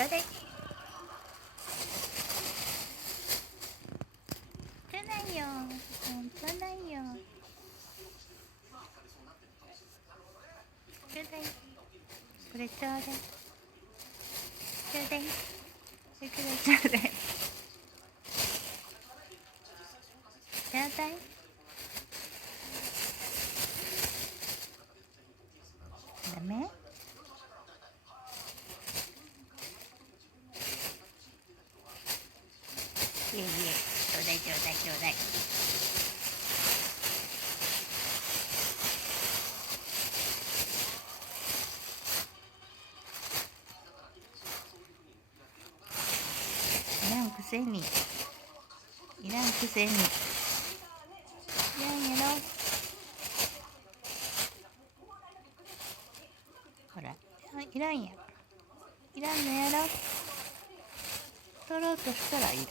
ちょうだい。ちょうだいよ。ちょうだいよ。ちょうだい。これちょうだい。ちょうだい。これちょうだい。ちょうだい。ダメ？いえいえ、ちょうだいちょうだいちょうだい。いらんくせに。いらんくせに。いらんやろ。ほら、いらんや。いらんのやろ。取ろうとしたらいるね。